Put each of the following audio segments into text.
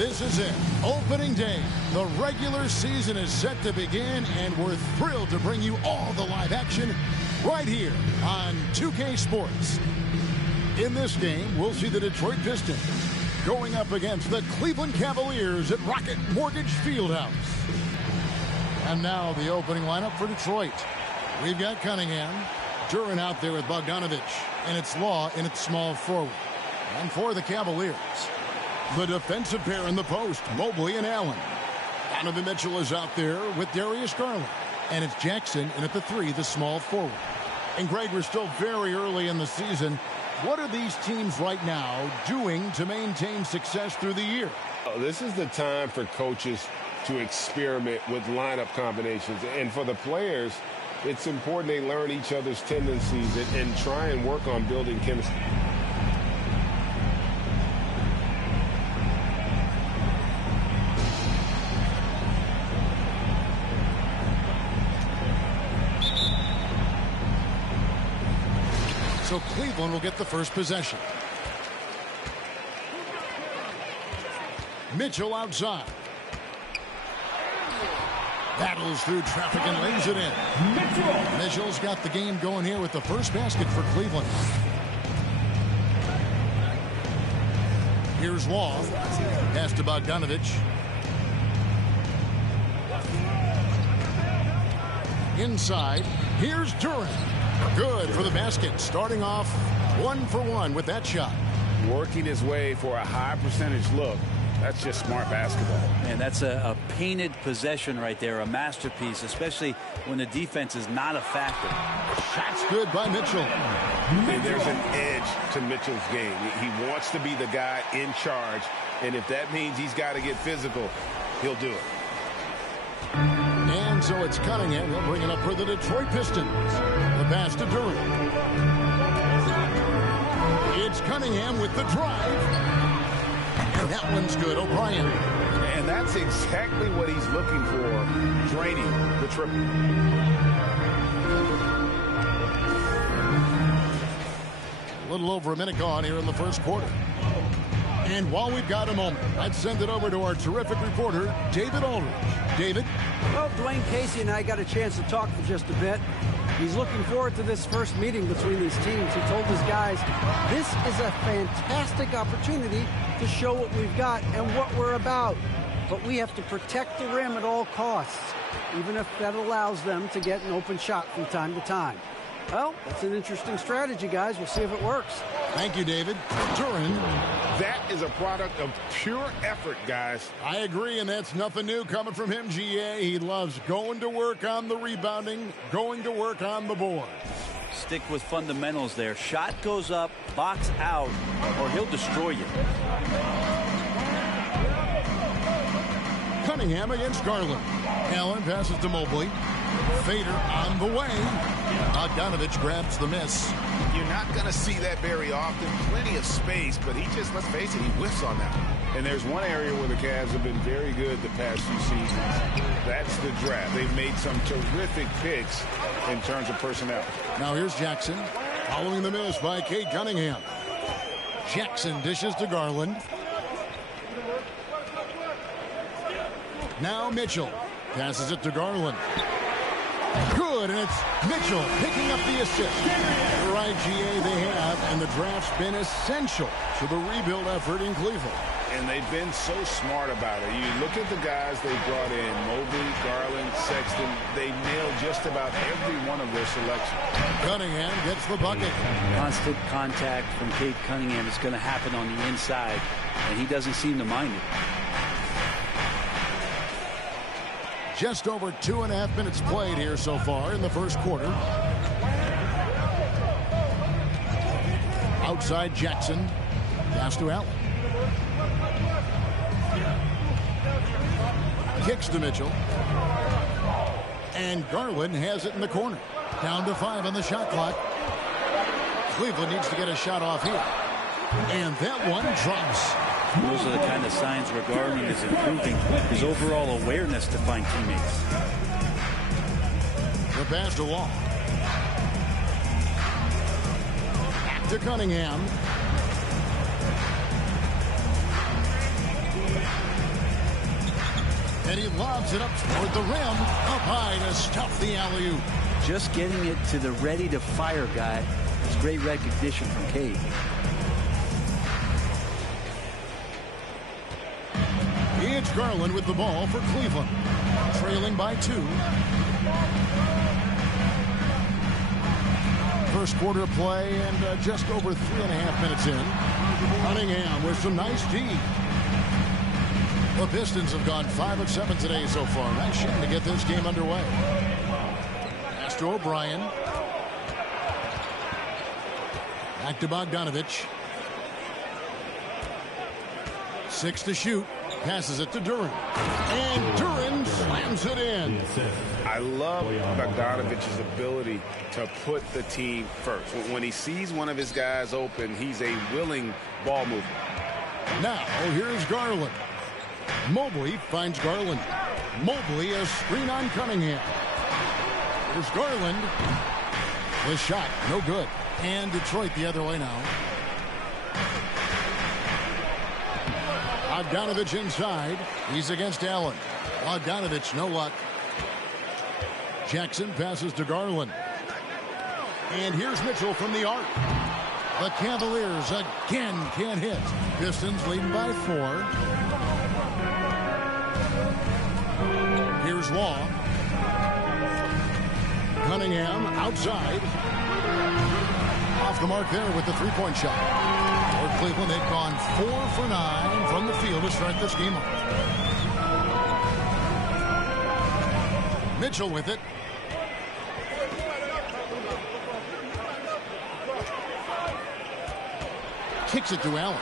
This is it. Opening day. The regular season is set to begin, and we're thrilled to bring you all the live action right here on 2K Sports. In this game, we'll see the Detroit Pistons going up against the Cleveland Cavaliers at Rocket Mortgage Fieldhouse. And now the opening lineup for Detroit. We've got Cunningham, Duren out there with Bogdanovich, and it's Law in its small forward. And for the Cavaliers, the defensive pair in the post, Mobley and Allen. Donovan Mitchell is out there with Darius Garland. And it's Jackson in at the 3, the small forward. And Greg, we're still very early in the season. What are these teams right now doing to maintain success through the year? This is the time for coaches to experiment with lineup combinations. And for the players, it's important they learn each other's tendencies and try and work on building chemistry. So Cleveland will get the first possession. Mitchell outside. Battles through traffic and lays it in. Mitchell's got the game going here with the first basket for Cleveland. Here's Law. Pass to Bogdanovich. Inside. Here's Duren. Good for the basket. Starting off 1 for 1 with that shot. Working his way for a high percentage look. That's just smart basketball. And that's a painted possession right there, a masterpiece, especially when the defense is not a factor. Shot's good by Mitchell. There's an edge to Mitchell's game. He wants to be the guy in charge, and if that means he's got to get physical, he'll do it. And so it's Cunningham. He'll bring it up for the Detroit Pistons. The pass to Duren. It's Cunningham with the drive. And that one's good. O'Brien. And that's exactly what he's looking for, draining the triple. A little over a minute gone here in the first quarter. And while we've got a moment, I'd send it over to our terrific reporter, David Aldridge. David? Well, Dwayne Casey and I got a chance to talk for just a bit. He's looking forward to this first meeting between these teams. He told his guys, this is a fantastic opportunity to show what we've got and what we're about. But we have to protect the rim at all costs, even if that allows them to get an open shot from time to time. Well, that's an interesting strategy, guys. We'll see if it works. Thank you, David. Duren. That is a product of pure effort, guys. I agree, and that's nothing new coming from him, GA. He loves going to work on the rebounding, going to work on the board. Stick with fundamentals there. Shot goes up, box out, or he'll destroy you. Cunningham against Garland. Allen passes to Mobley. Fader on the way. Bogdanovich grabs the miss. You're not going to see that very often. Plenty of space, but he just, let's face it, he whiffs on that one. And there's one area where the Cavs have been very good the past few seasons. That's the draft. They've made some terrific picks in terms of personnel. Now here's Jackson. Following the miss by Cade Cunningham. Jackson dishes to Garland. Now Mitchell passes it to Garland. Good, and it's Mitchell picking up the assist. You're right, GA, they have, and the draft's been essential to the rebuild effort in Cleveland. And they've been so smart about it. You look at the guys they brought in, Mobley, Garland, Sexton, they nailed just about every one of their selections. Cunningham gets the bucket. Constant contact from Cade Cunningham is going to happen on the inside, and he doesn't seem to mind it. Just over 2.5 minutes played here so far in the first quarter. Outside Jackson. Pass to Allen. Kicks to Mitchell. And Garland has it in the corner. Down to 5 on the shot clock. Cleveland needs to get a shot off here. And that one drops. Those are the kind of signs where Garland is improving his overall awareness to find teammates. The pass to Law. Back to Cunningham. And he lobs it up toward the rim. Up high to stuff the alley-oop. Just getting it to the ready-to-fire guy. It's great recognition from Cade. It's Garland with the ball for Cleveland. Trailing by 2. First quarter play and just over 3.5 minutes in. Cunningham with some nice D. The Pistons have gone 5 of 7 today so far. Nice shot to get this game underway. Pass to O'Brien. Back to Bogdanovich. 6 to shoot. Passes it to Duren. And Duren slams it in. I love Bogdanovich's ability to put the team first. When he sees one of his guys open, he's a willing ball mover. Now, here's Garland. Mobley finds Garland. Mobley a screen on Cunningham. Here's Garland. The shot, no good. And Detroit the other way now. Bogdanovich inside. He's against Allen. Bogdanovich, no luck. Jackson passes to Garland. And here's Mitchell from the arc. The Cavaliers again can't hit. Pistons leading by 4. Here's Law. Cunningham outside. Off the mark there with the three-point shot. For Cleveland, they've gone 4 for 9 from the field to start this game off. Mitchell with it. Kicks it to Allen.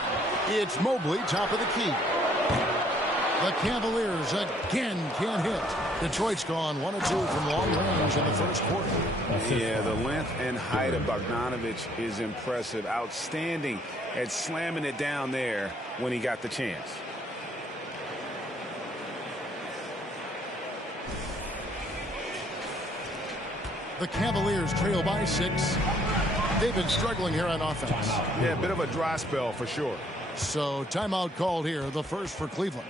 It's Mobley, top of the key. The Cavaliers again can't hit. Detroit's gone 1 of 2 from long range in the first quarter. Yeah, the length and height of Bogdanovich is impressive. Outstanding at slamming it down there when he got the chance. The Cavaliers trail by 6. They've been struggling here on offense. Yeah, a bit of a dry spell for sure. So timeout called here, the first for Cleveland.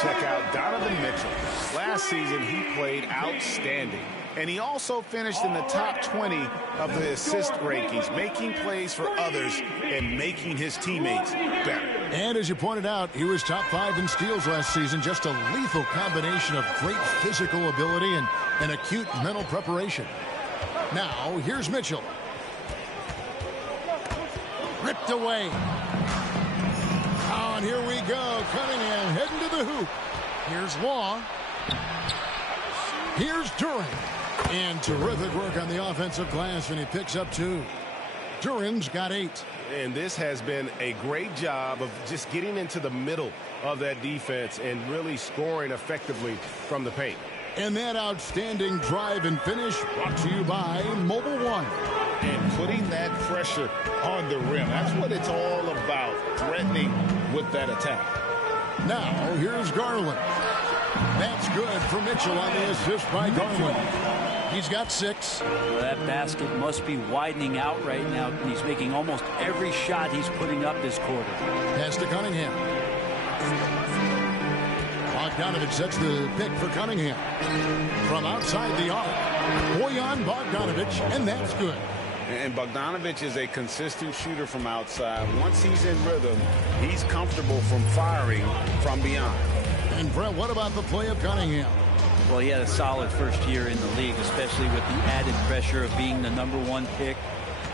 Check out Donovan Mitchell. Last season, he played outstanding. And he also finished in the top 20 of the assist rankings, making plays for others and making his teammates better. And as you pointed out, he was top 5 in steals last season. Just a lethal combination of great physical ability and acute mental preparation. Now, here's Mitchell. Ripped away. Oh, and here we go. Cunningham heading to the hoop. Here's Law. Here's Duren. And terrific work on the offensive glass, and he picks up 2. Duren's got 8. And this has been a great job of just getting into the middle of that defense and really scoring effectively from the paint. And that outstanding drive and finish brought to you by Mobile One. And putting that pressure on the rim. That's what it's all about, threatening with that attack. Now, here's Garland. That's good for Mitchell on the assist by Garland. He's got 6. That basket must be widening out right now. He's making almost every shot he's putting up this quarter. Pass to Cunningham. Bogdanovich sets the pick for Cunningham. From outside the arc, Bojan Bogdanovich, and that's good. And Bogdanovich is a consistent shooter from outside. Once he's in rhythm, he's comfortable from firing from beyond. And Brett, what about the play of Cunningham? Well, he had a solid first year in the league, especially with the added pressure of being the #1 pick.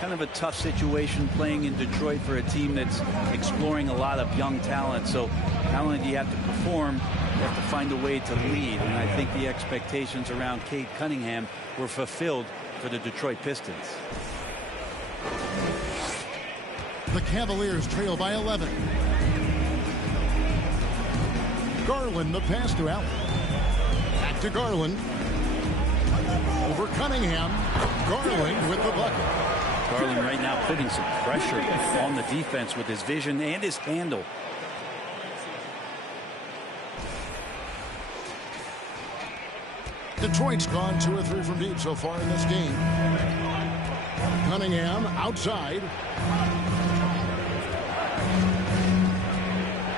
Kind of a tough situation playing in Detroit for a team that's exploring a lot of young talent. So not only do you have to perform, you have to find a way to lead. And I think the expectations around Cade Cunningham were fulfilled for the Detroit Pistons. The Cavaliers trail by 11. Garland, the pass to Allen. Back to Garland. Over Cunningham. Garland with the bucket. Garland right now putting some pressure on the defense with his vision and his handle. Detroit's gone 2 or 3 from deep so far in this game. Cunningham outside.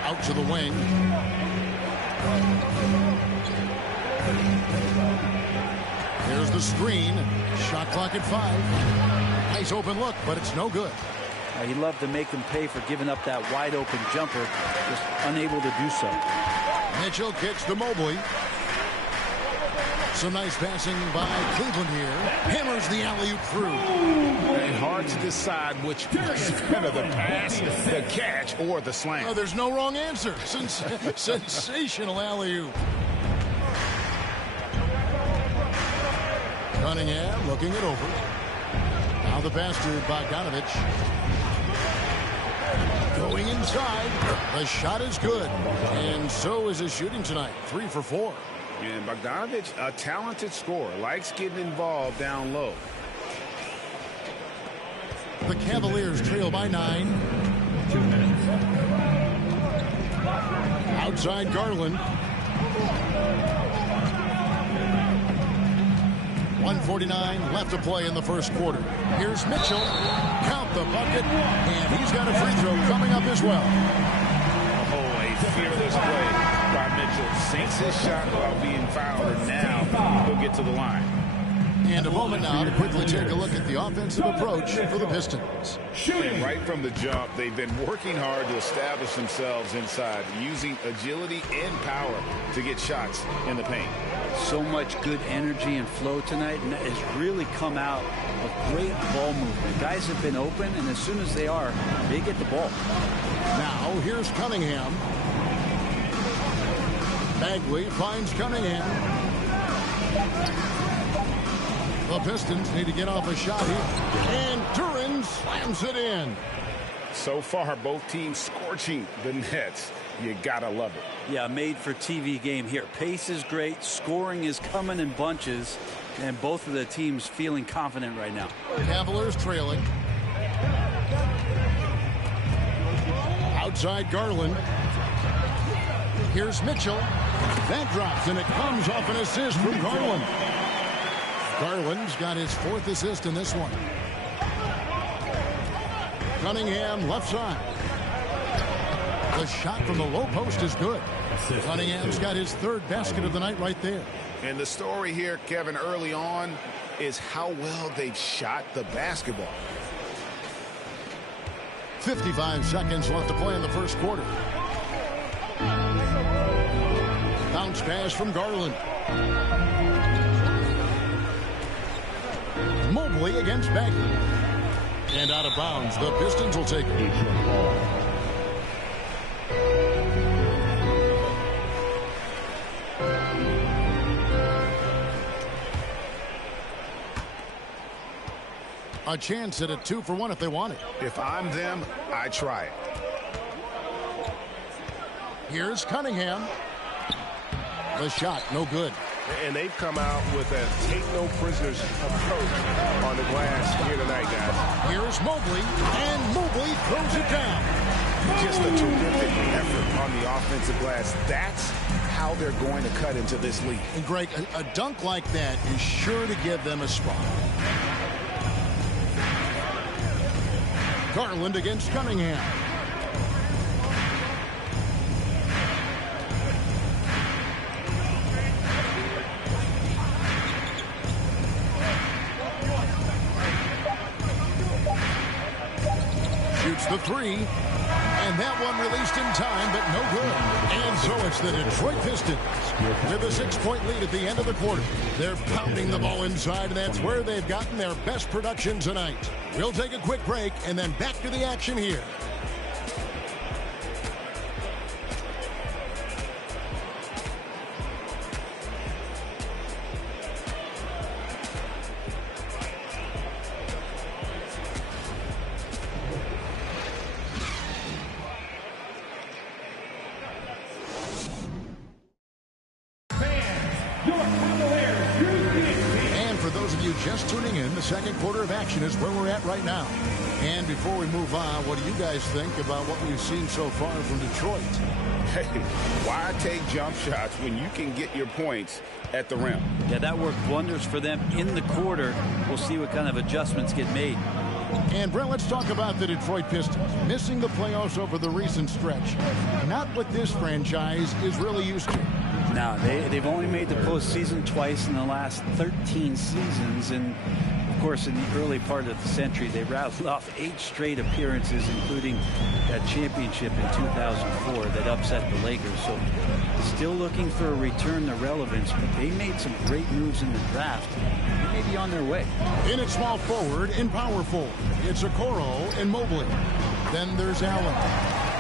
Out to the wing. Here's the screen. Shot clock at 5. Nice open look, but it's no good. He'd love to make them pay for giving up that wide open jumper. Just unable to do so. Mitchell kicks to Mobley. Some nice passing by Cleveland here. Hammers the alley-oop through. And hard to decide which is better, the pass, the catch, or the slam. Oh, there's no wrong answer. Sensational alley-oop. Cunningham looking it over. Now the pass to Bogdanovich. Going inside. The shot is good. And so is his shooting tonight. 3 for 4. And Bogdanovich, a talented scorer, likes getting involved down low. The Cavaliers trail by 9. 2 minutes. Outside Garland. 1:49 left to play in the first quarter. Here's Mitchell. Count the bucket. And he's got a free throw coming up as well. Oh, a fearless play by Mitchell. Sinks his shot while being fouled, and now he'll get to the line. And a moment now to quickly take a look at the offensive approach for the Pistons. And right from the jump, they've been working hard to establish themselves inside, using agility and power to get shots in the paint. So much good energy and flow tonight, and that has really come out of great ball movement. Guys have been open, and as soon as they are, they get the ball. Now here's Cunningham. Bagley finds Cunningham. The Pistons need to get off a shot here. And Duran slams it in. So far, both teams scorching the nets. You gotta love it. Yeah, made for TV game here. Pace is great. Scoring is coming in bunches. And both of the teams feeling confident right now. Cavaliers trailing. Outside Garland. Here's Mitchell. That drops, and it comes off an assist from Garland. Garland's got his 4th assist in this one. Cunningham left side. The shot from the low post is good. Cunningham's got his 3rd basket of the night right there. And the story here, Kevin, early on is how well they've shot the basketball. 55 seconds left to play in the first quarter. Bounce pass from Garland. Mobley against Bagley. And out of bounds. The Pistons will take it. A chance at a 2 for 1 if they want it. If I'm them, I try it. Here's Cunningham. The shot, no good. And they've come out with a take-no-prisoners approach on the glass here tonight, guys. Here's Mobley, and Mobley throws it down. Just a terrific effort on the offensive glass. That's how they're going to cut into this league. And Greg, a dunk like that is sure to give them a spot. Garland against Cunningham. Shoots the 3. And that one released in time, but no good. And so it's the Detroit Pistons with a 6-point lead at the end of the quarter. They're pounding the ball inside, and that's where they've gotten their best production tonight. We'll take a quick break and then back to the action here. you just tuning in, the second quarter of action is where we're at right now. And before we move on, what do you guys think about what we've seen so far from Detroit? Hey, why take jump shots when you can get your points at the rim? Yeah, that worked wonders for them in the quarter. We'll see what kind of adjustments get made. And Brent, let's talk about the Detroit Pistons. Missing the playoffs over the recent stretch. Not what this franchise is really used to. No, they've only made the postseason twice in the last 13 seasons. And, of course, in the early part of the century, they rattled off 8 straight appearances, including that championship in 2004 that upset the Lakers. So still looking for a return to relevance, but they made some great moves in the draft. They may be on their way. In at small forward, in power forward, it's Okoro and Mobley. Then there's Allen.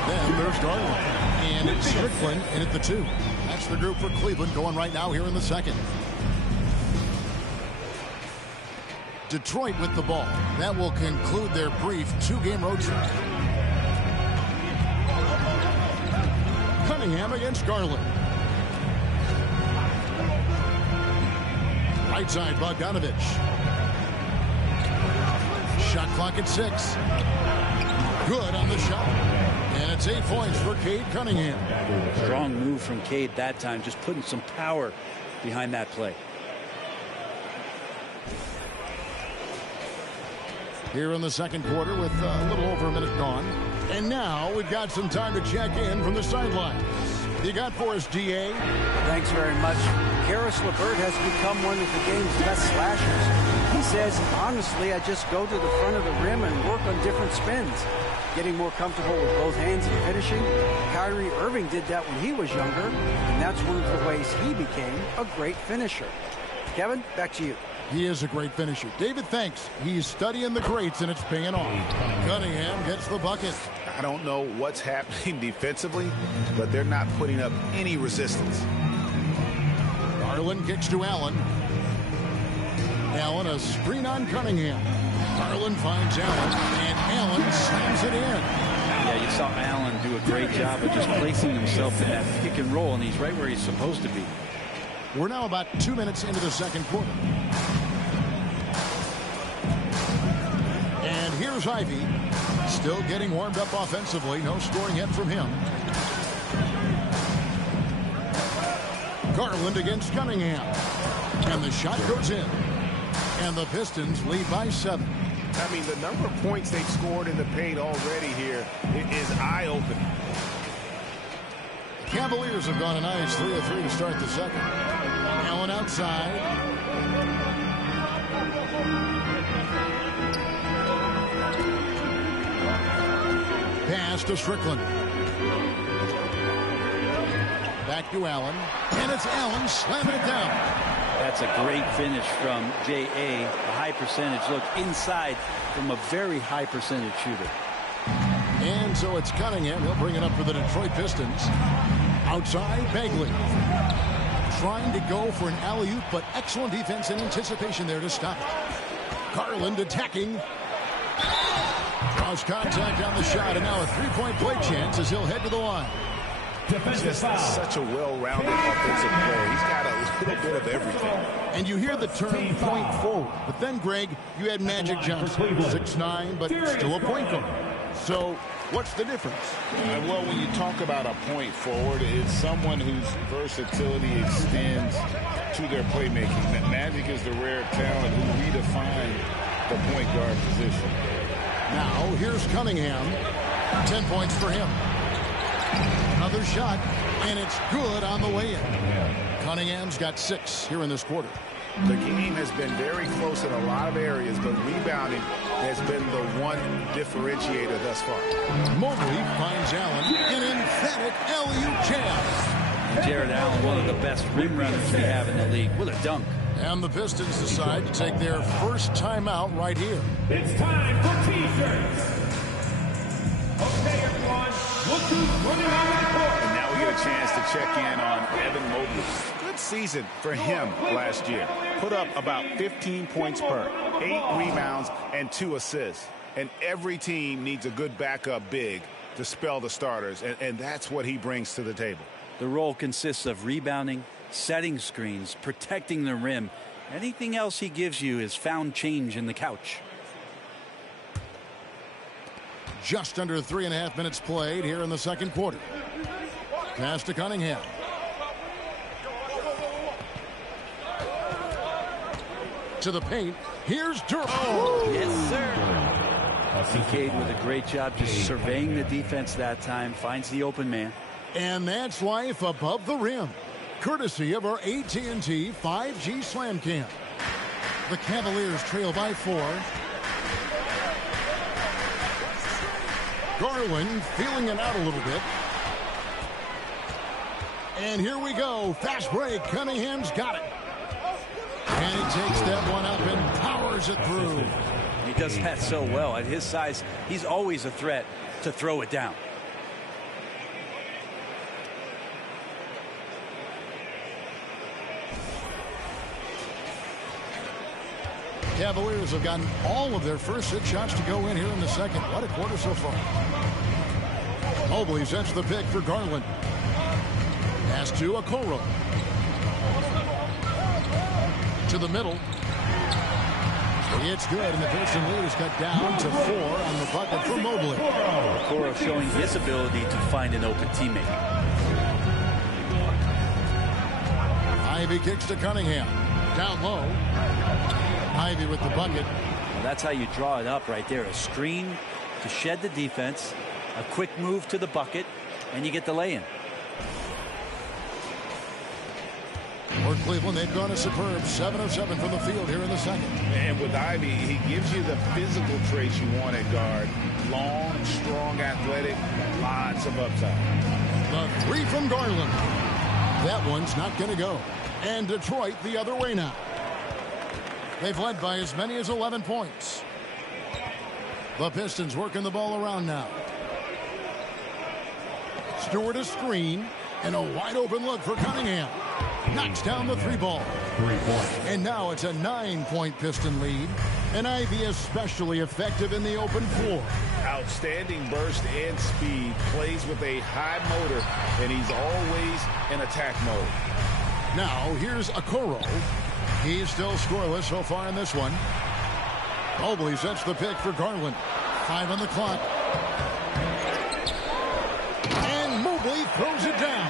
Then there's Garland. And it's Strickland in at the 2. That's the group for Cleveland going right now here in the second. Detroit with the ball. That will conclude their brief 2-game road trip. Cunningham against Garland. Right side, Bogdanovich. Shot clock at 6. Good on the shot. And it's 8 points for Cade Cunningham. Strong move from Cade that time, just putting some power behind that play. Here in the second quarter with a little over a minute gone. And now we've got some time to check in from the sidelines. You got for us, DA? Thanks very much. Karis LeVert has become one of the game's best slashers. He says, honestly, I just go to the front of the rim and work on different spins. Getting more comfortable with both hands and finishing. Kyrie Irving did that when he was younger, and that's one of the ways he became a great finisher. Kevin, back to you. He is a great finisher. David, thanks. He's studying the greats, and it's paying off. Cunningham gets the bucket. I don't know what's happening defensively, but they're not putting up any resistance. Garland kicks to Allen. Allen, a screen on Cunningham. Garland finds Allen, and Allen slams it in. Yeah, you saw Allen do a great job of just placing himself in that pick and roll, and he's right where he's supposed to be. We're now about 2 minutes into the second quarter. And here's Ivy, still getting warmed up offensively. No scoring yet from him. Garland against Cunningham. And the shot goes in. And the Pistons lead by 7. I mean, the number of points they've scored in the paint already here is eye-opening. Cavaliers have gone a nice 3 of 3 to start the second. Allen outside. Pass to Strickland. Back to Allen. And it's Allen slamming it down. That's a great finish from J.A. A high percentage look inside from a very high percentage shooter. And so it's Cunningham. He'll bring it up for the Detroit Pistons. Outside, Bagley. Trying to go for an alley-oop, but excellent defense and anticipation there to stop it. Garland attacking. Draws contact on the shot, and now a three-point play chance as he'll head to the line. Just such a well-rounded offensive player. He's got a little bit of everything. And you hear the term point forward. But then, Greg, you had Magic Johnson, 6'9", but still a point guard. So what's the difference? Well, when you talk about a point forward, it's someone whose versatility extends to their playmaking. Magic is the rare talent who redefined the point guard position. Now, here's Cunningham. 10 points for him. Another shot, and it's good on the way in. Cunningham's got 6 here in this quarter. The game has been very close in a lot of areas, but rebounding has been the one differentiator thus far. Mobley finds Allen, an emphatic alley-oop jam. Jared Allen, one of the best rim runners we have in the league. What a dunk. And the Pistons decide to take their first timeout right here. It's time for T-shirts. Okay, everyone, look who's running on that court. And now we get a chance to check in on Evan Mobley. Good season for him last year. Put up about 15 points per, 8 rebounds, and 2 assists. And every team needs a good backup big to spell the starters, and that's what he brings to the table. The role consists of rebounding, setting screens, protecting the rim, Anything else he gives you is found change in the couch. Just under 3.5 minutes played here in the second quarter. Pass to Cunningham. To the paint. Here's Durham. Oh, yes, sir. Kincaid with a great job just surveying the defense that time. Finds the open man. And that's life above the rim. Courtesy of our AT&T 5G Slam Cam. The Cavaliers trail by 4. Garland feeling it out a little bit. And here we go. Fast break. Cunningham's got it. And he takes that one up and powers it through. He does that so well. At his size, he's always a threat to throw it down. Cavaliers have gotten all of their first 6 shots to go in here in the second. What a quarter so far. Mobley sets the pick for Garland. Pass to Okoro. To the middle. It's good, and the Pistons lead is cut down to 4 on the bucket for Mobley. Okoro showing his ability to find an open teammate. Ivy kicks to Cunningham. Down low. Ivy with the bucket. Well, that's how you draw it up right there. A screen to shed the defense, a quick move to the bucket, and you get the lay-in. For Cleveland, they've gone a superb 7 of 7 from the field here in the second. And with Ivy, he gives you the physical traits you want at guard. Long, strong, athletic, lots of upside. The 3 from Garland. That one's not going to go. And Detroit the other way now. They've led by as many as 11 points. The Pistons working the ball around now. Stewart a screen and a wide open look for Cunningham. Knocks down the 3 ball. 3 points. And now it's a 9-point Piston lead. And Ivy especially effective in the open floor. Outstanding burst and speed. Plays with a high motor, and he's always in attack mode. Now here's Okoro. He's still scoreless so far in this one. Mobley sets the pick for Garland. 5 on the clock. And Mobley throws it down.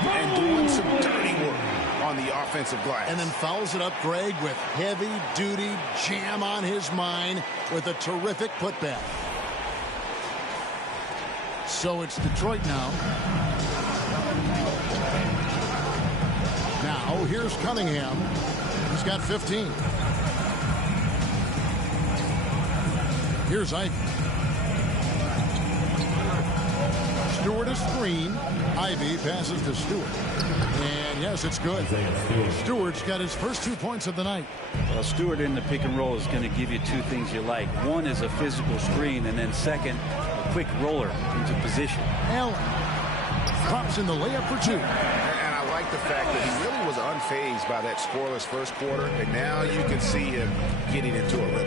And doing some dirty work on the offensive glass. And then fouls it up, Greg, with heavy-duty jam on his mind with a terrific putback. So it's Detroit now. Now here's Cunningham. He's got 15. Here's Ivy. Stewart a screen. Ivy passes to Stewart. And yes, it's good. Stewart's got his first 2 points of the night. Well, Stewart in the pick and roll is going to give you 2 things you like. One is a physical screen, and then second, a quick roller into position. Allen drops in the layup for 2. And I like the fact that he really was unfazed by that scoreless first quarter, and now you can see him getting into a rhythm.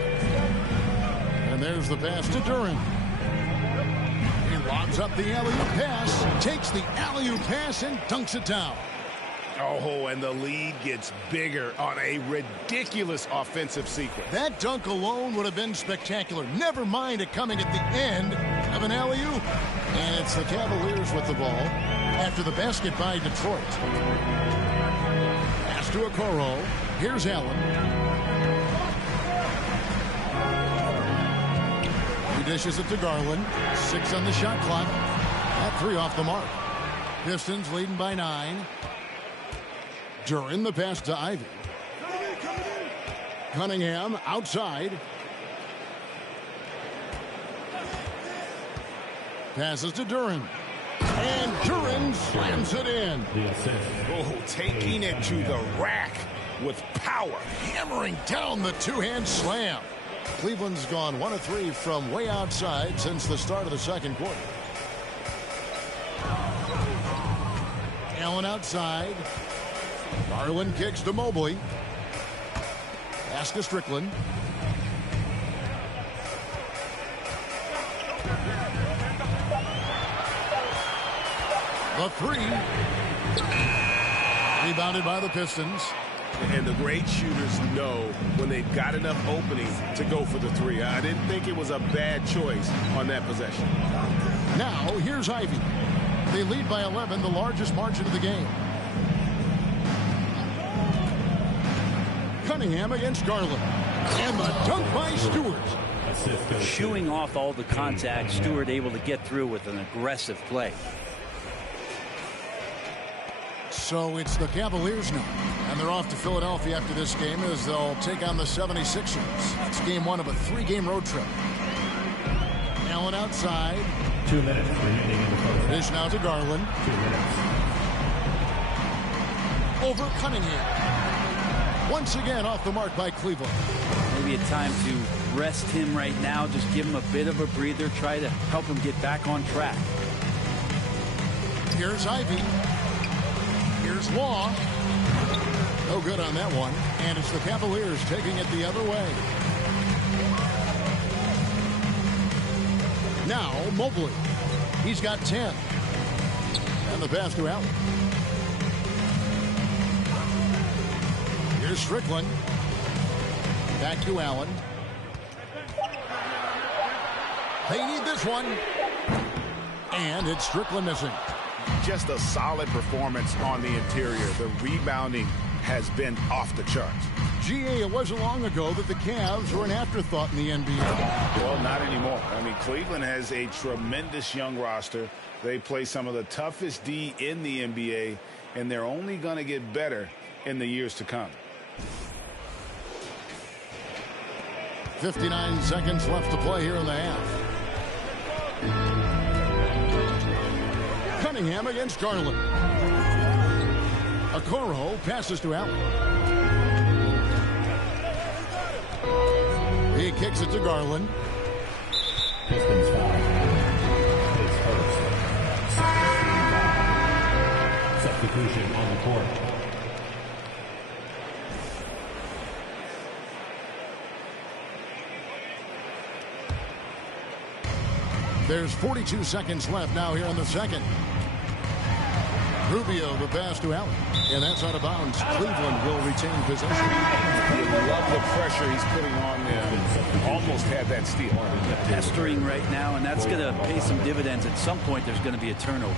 And there's the pass to Durham. He lobs up the alley-oop pass, takes the alley-oop pass, and dunks it down. Oh, and the lead gets bigger on a ridiculous offensive sequence. That dunk alone would have been spectacular. Never mind it coming at the end of an alley-oop. And it's the Cavaliers with the ball after the basket by Detroit. Pass to Okoro. Here's Allen. He dishes it to Garland. 6 on the shot clock. That 3 off the mark. Pistons leading by 9. During the pass to Ivy. Cunningham outside. Passes to Duran. And Duran slams it in. Oh, taking it to the rack with power. Hammering down the 2-hand slam. Cleveland's gone 1 of 3 from way outside since the start of the second quarter. Allen outside. Garland kicks to Mobley. Pass to Strickland. The 3. Rebounded by the Pistons. And the great shooters know when they've got enough opening to go for the three. I didn't think it was a bad choice on that possession. Now, here's Ivy. They lead by 11, the largest margin of the game. Cunningham against Garland. And the dunk by Stewart. Shooing off all the contact, Stewart able to get through with an aggressive play. So it's the Cavaliers now. And they're off to Philadelphia after this game as they'll take on the 76ers. It's game one of a 3-game road trip. Allen outside. 2 minutes remaining in the first. Dish now to Garland. 2 minutes. Over Cunningham. Once again off the mark by Cleveland. Maybe a time to rest him right now. Just give him a bit of a breather. Try to help him get back on track. Here's Ivy. Here's Law. No good on that one. And it's the Cavaliers taking it the other way. Now Mobley. He's got 10. And the pass to Allen. Here's Strickland. Back to Allen. They need this one. And it's Strickland missing. Just a solid performance on the interior. The rebounding has been off the charts. GA, it wasn't long ago that the Cavs were an afterthought in the NBA. Well, not anymore. I mean, Cleveland has a tremendous young roster. They play some of the toughest D in the NBA, and they're only going to get better in the years to come. 59 seconds left to play here in the half. Cunningham against Garland. Okoro passes to Allen. He kicks it to Garland. Pistons foul. His first. Substitution on the court. There's 42 seconds left now here in the second. Rubio, the pass to Allen. And that's out of bounds. Cleveland will retain possession. You love the pressure he's putting on them. Almost had that steal. Pestering right now, and that's going to pay some dividends. At some point, there's going to be a turnover.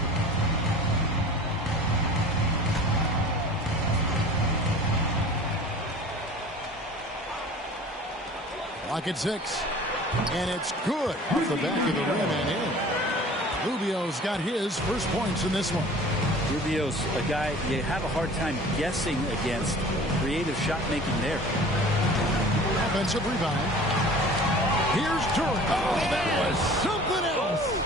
Clock at 6. And it's good off the back of the rim and in. Rubio's got his first points in this one. Rubio's a guy you have a hard time guessing against. Creative shot making there. Offensive rebound. Here's Durant. Oh, that was something else.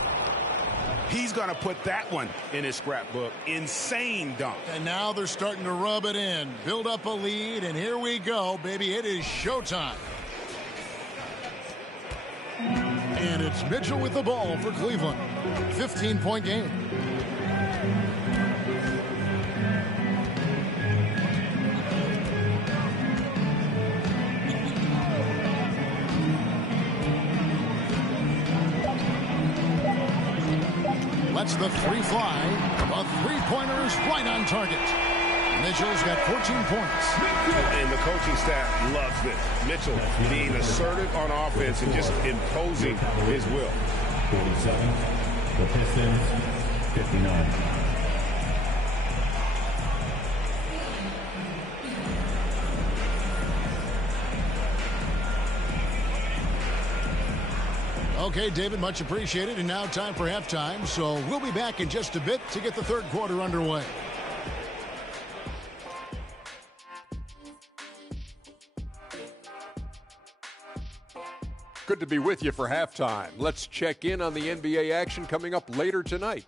He's going to put that one in his scrapbook. Insane dunk. And now they're starting to rub it in. Build up a lead, and here we go, baby. It is showtime. And it's Mitchell with the ball for Cleveland. 15-point game. Lets the three fly. A three-pointer is right on target. Mitchell's got 14 points. And the coaching staff loves this. Mitchell being assertive on offense and just imposing his will. 47. The Pistons, 59. Okay, David, much appreciated. And now time for halftime. So we'll be back in just a bit to get the third quarter underway. Good to be with you for halftime. Let's check in on the NBA action coming up later tonight.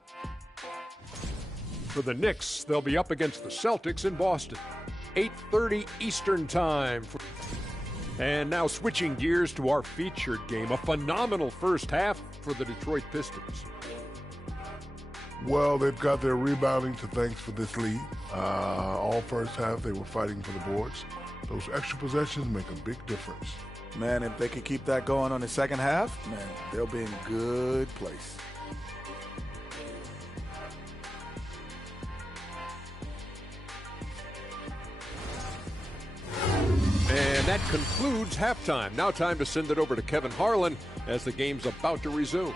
For the Knicks, they'll be up against the Celtics in Boston. 8:30 Eastern Time. And now switching gears to our featured game. A phenomenal first half for the Detroit Pistons. Well, they've got their rebounding to thank for this lead. All first half, they were fighting for the boards. Those extra possessions make a big difference. Man, if they can keep that going on the second half, man, they'll be in good place. that concludes halftime. Now time to send it over to Kevin Harlan as the game's about to resume.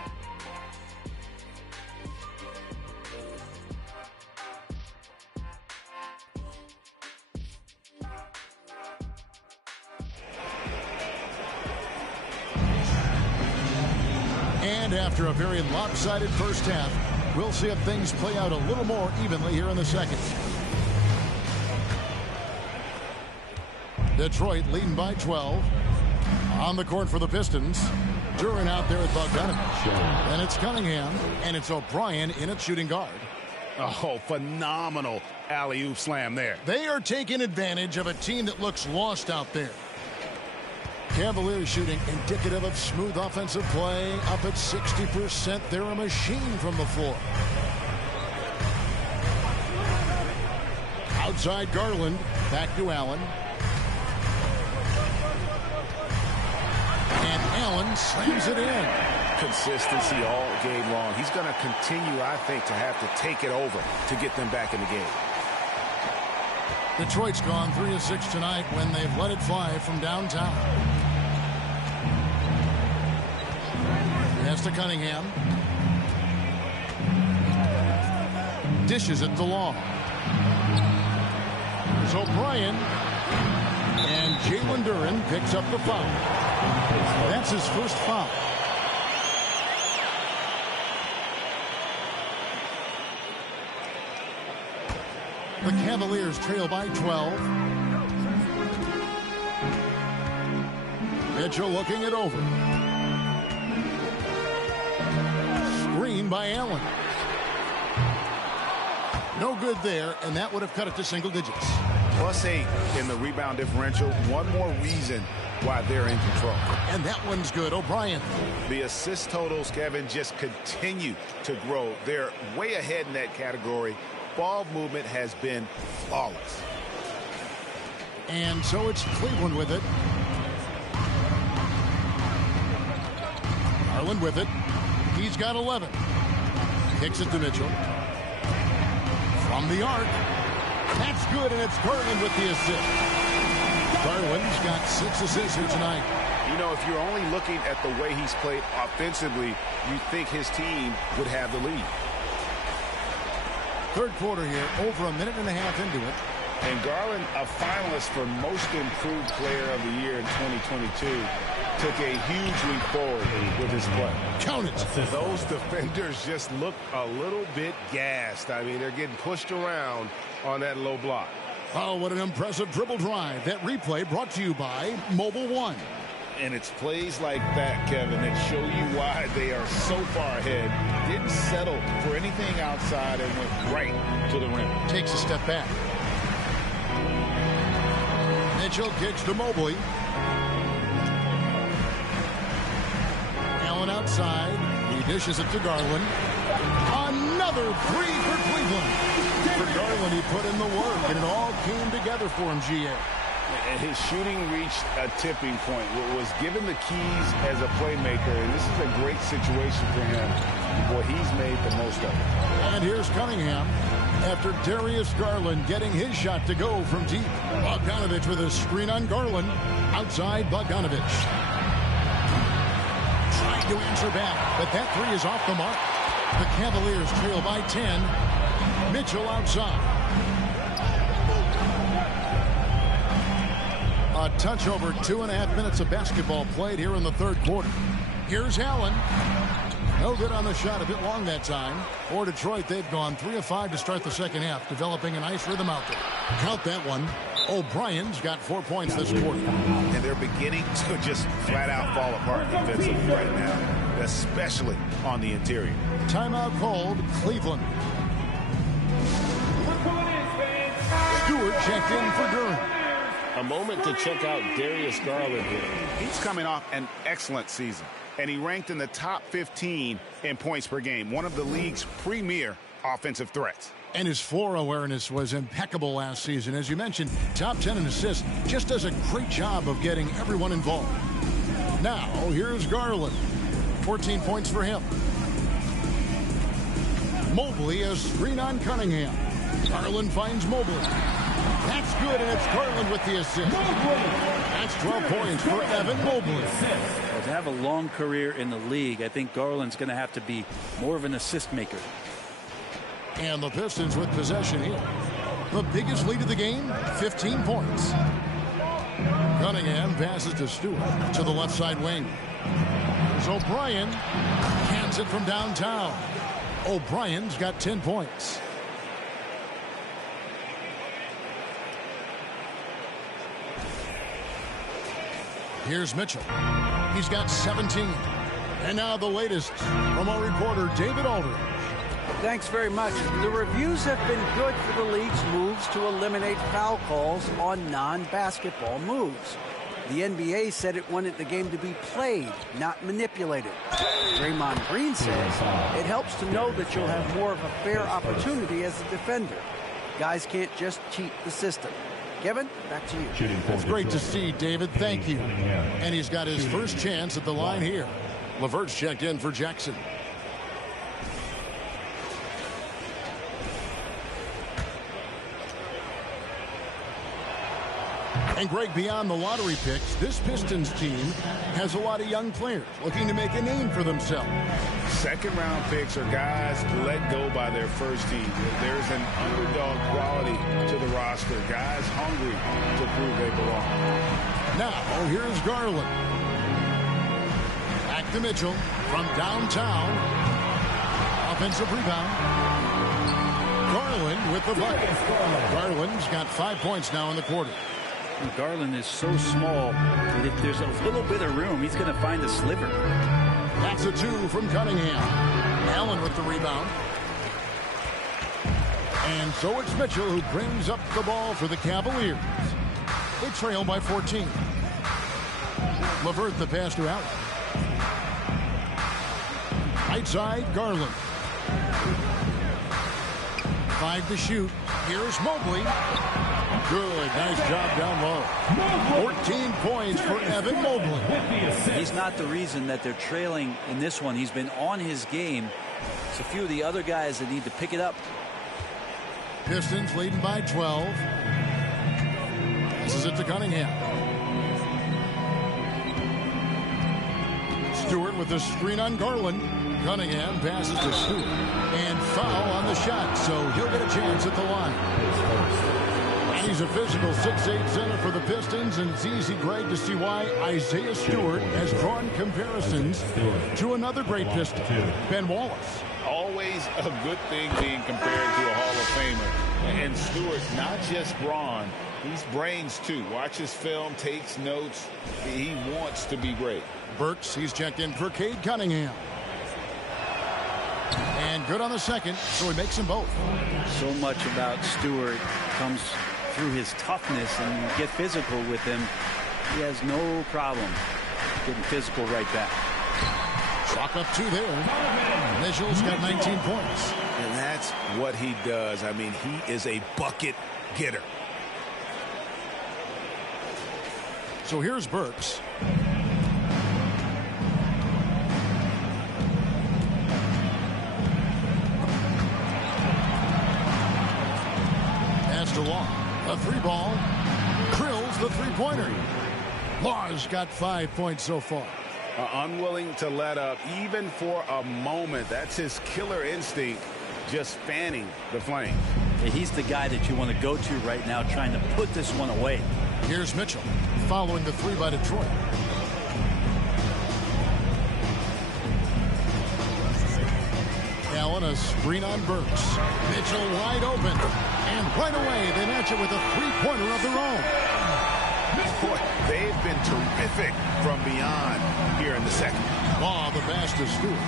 And after a very lopsided first half, we'll see if things play out a little more evenly here in the second. Detroit leading by 12. On the court for the Pistons. Duran out there with Bogdanovich. And it's Cunningham. And it's O'Brien in at shooting guard. Oh, phenomenal alley-oop slam there. They are taking advantage of a team that looks lost out there. Cavaliers shooting indicative of smooth offensive play. Up at 60%. They're a machine from the floor. Outside Garland. Back to Allen. And Allen slams it in. Consistency all game long. He's going to continue, I think, to have to take it over to get them back in the game. Detroit's gone 3 of 6 tonight when they've let it fly from downtown. Pass to Cunningham. Dishes it to Long. There's O'Brien. And Jalen Duran picks up the foul. That's his first foul. The Cavaliers trail by 12. Mitchell looking it over. Screen by Allen. No good there, and that would have cut it to single digits. +8 in the rebound differential. One more reason why they're in control. And that one's good. O'Brien. The assist totals, Kevin, just continue to grow. They're way ahead in that category. Ball movement has been flawless. And so it's Cleveland with it. Garland with it. He's got 11. Kicks it to Mitchell. From the arc. That's good, and it's Garland with the assist. Garland's got 6 assists here tonight. You know, if you're only looking at the way he's played offensively, you think his team would have the lead. Third quarter here, over a minute and a half into it. And Garland, a finalist for Most Improved Player of the Year in 2022, took a huge leap forward with his play. Count it. Those defenders just look a little bit gassed. I mean, they're getting pushed around on that low block. Oh, what an impressive dribble drive. That replay brought to you by Mobile One. And it's plays like that, Kevin, that show you why they are so far ahead. Didn't settle for anything outside and went right to the rim. Takes a step back. Mitchell kicks to Mobley. Allen outside. He dishes it to Garland. Another three for Cleveland. For Garland, he put in the work, and it all came together for him, GA. And his shooting reached a tipping point. Was given the keys as a playmaker, and this is a great situation for him. Boy, he's made the most of it. And here's Cunningham after Darius Garland getting his shot to go from deep. Bogdanovich with a screen on Garland. Outside Bogdanovich. Trying to answer back, but that three is off the mark. The Cavaliers trail by 10. Mitchell outside. A touch over 2.5 minutes of basketball played here in the third quarter. Here's Allen. No good on the shot, a bit long that time. For Detroit, they've gone 3 of 5 to start the second half, developing a nice rhythm out there. Count that one. O'Brien's got 4 points this quarter. And they're beginning to just flat out fall apart defensively right now, especially on the interior. Timeout called, Cleveland. Stewart checked in for Duran. A moment to check out Darius Garland here. He's coming off an excellent season, and he ranked in the top 15 in points per game, one of the league's premier offensive threats. And his floor awareness was impeccable last season. As you mentioned, top 10 in assists. Just does a great job of getting everyone involved. Now, here's Garland. 14 points for him. Mobley a screen on Cunningham. Garland finds Mobley. That's good, and it's Garland with the assist. That's 12 points for Evan Mobley. Well, to have a long career in the league, I think Garland's going to have to be more of an assist maker. And the Pistons with possession here. The biggest lead of the game, 15 points. Cunningham passes to Stewart to the left side wing. Here's O'Brien. Hands it from downtown. O'Brien's got 10 points. Here's Mitchell. He's got 17. And now the latest from our reporter, David Aldridge. Thanks very much. The reviews have been good for the league's moves to eliminate foul calls on non-basketball moves. The NBA said it wanted the game to be played, not manipulated. Draymond Green says it helps to know that you'll have more of a fair opportunity as a defender. Guys can't just cheat the system. Kevin, back to you. That's great to see, David. Thank you. And he's got his first chance at the line here. LeVert's checked in for Jackson. And Greg, beyond the lottery picks, this Pistons team has a lot of young players looking to make a name for themselves. Second-round picks are guys let go by their first team. There's an underdog quality to the roster. Guys hungry to prove they belong. Now, here's Garland. Back to Mitchell from downtown. Offensive rebound. Garland with the bucket. Garland's got 5 points now in the quarter. Garland is so small that if there's a little bit of room, he's going to find a sliver. That's a 2 from Cunningham. Allen with the rebound. And so it's Mitchell who brings up the ball for the Cavaliers. They trail by 14. LeVert the pass to Allen. Right side, Garland. 5 to shoot. Here's Mobley. Good. Nice job down low. 14 points for Evan Mobley. He's not the reason that they're trailing in this one. He's been on his game. It's a few of the other guys that need to pick it up. Pistons leading by 12. This is it to Cunningham. Stewart with the screen on Garland. Cunningham passes to Stewart. And foul on the shot, so he'll get a chance at the line. He's a physical 6'8" center for the Pistons, and it's easy, Greg, to see why Isaiah Stewart has drawn comparisons to another great Piston, Ben Wallace. Always a good thing being compared to a Hall of Famer. And Stewart's not just brawn, he's brains too. Watches film, takes notes. He wants to be great. Burks, he's checked in for Cade Cunningham. And good on the second, so he makes them both. So much about Stewart comes through his toughness, and you get physical with him. He has no problem getting physical right back. Chalk up 2 there. Mitchell's got 19 points. And that's what he does. I mean, he is a bucket getter. So here's Burks. Pass to Law. A 3-ball. Krills the 3-pointer. Law's got 5 points so far. Unwilling to let up even for a moment. That's his killer instinct, just fanning the flame. He's the guy that you want to go to right now, trying to put this one away. Here's Mitchell following the 3 by Detroit. Allen, a screen on Burks. Mitchell wide open. And right away, they match it with a 3-pointer of their own. Boy, they've been terrific from beyond here in the second. Law, the pass to Stewart.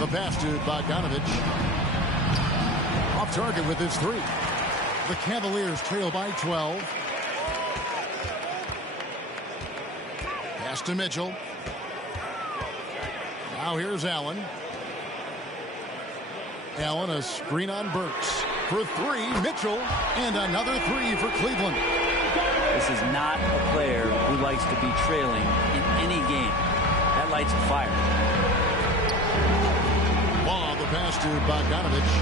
The pass to Bogdanovich. Off target with his 3. The Cavaliers trail by 12. Pass to Mitchell. Now here's Allen. Allen, a screen on Burks. For 3, Mitchell, and another 3 for Cleveland. This is not a player who likes to be trailing in any game. That lights a fire. Law, the pass to Bogdanovich.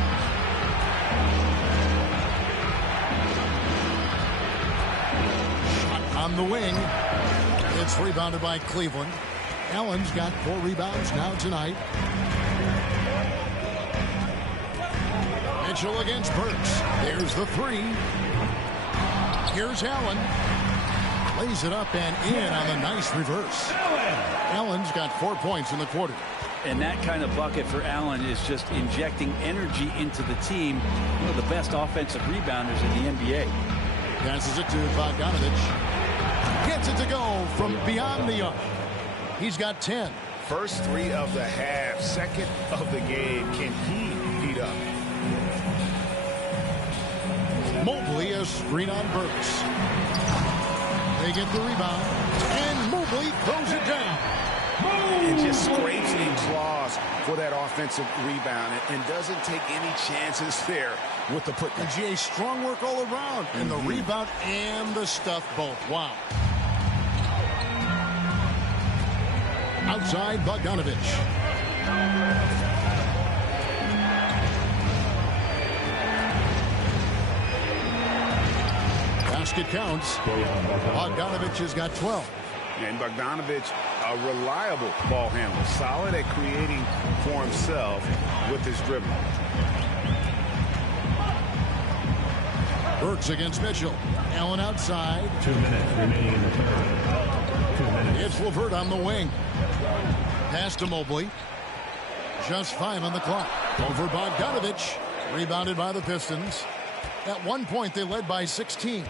on the wing. It's rebounded by Cleveland. Allen's got 4 rebounds now tonight. Mitchell against Burks. There's the 3. Here's Allen. Lays it up and in on the nice reverse. Allen's got 4 points in the quarter. And that kind of bucket for Allen is just injecting energy into the team. One of the best offensive rebounders in the NBA. Passes it to Bogdanovich. Gets it to go from beyond the arc. He's got 10. First 3 of the half, second of the game. Can he heat up? Mobley a screen on Burks. They get the rebound, and Mobley throws it down. And just scrapes and claws for that offensive rebound and doesn't take any chances there with the putback. And GA, strong work all around, and the rebound and the stuff both. Wow. Outside Bogdanovich. Basket counts. Bogdanovich has got 12. And Bogdanovich, a reliable ball handler, solid at creating for himself with his dribble. Burks against Mitchell. Allen outside. 2 minutes remaining in the third. 2 minutes. It's LeVert on the wing. Pass to Mobley. Just 5 on the clock. Over Bogdanovich. Rebounded by the Pistons. At one point, they led by 16.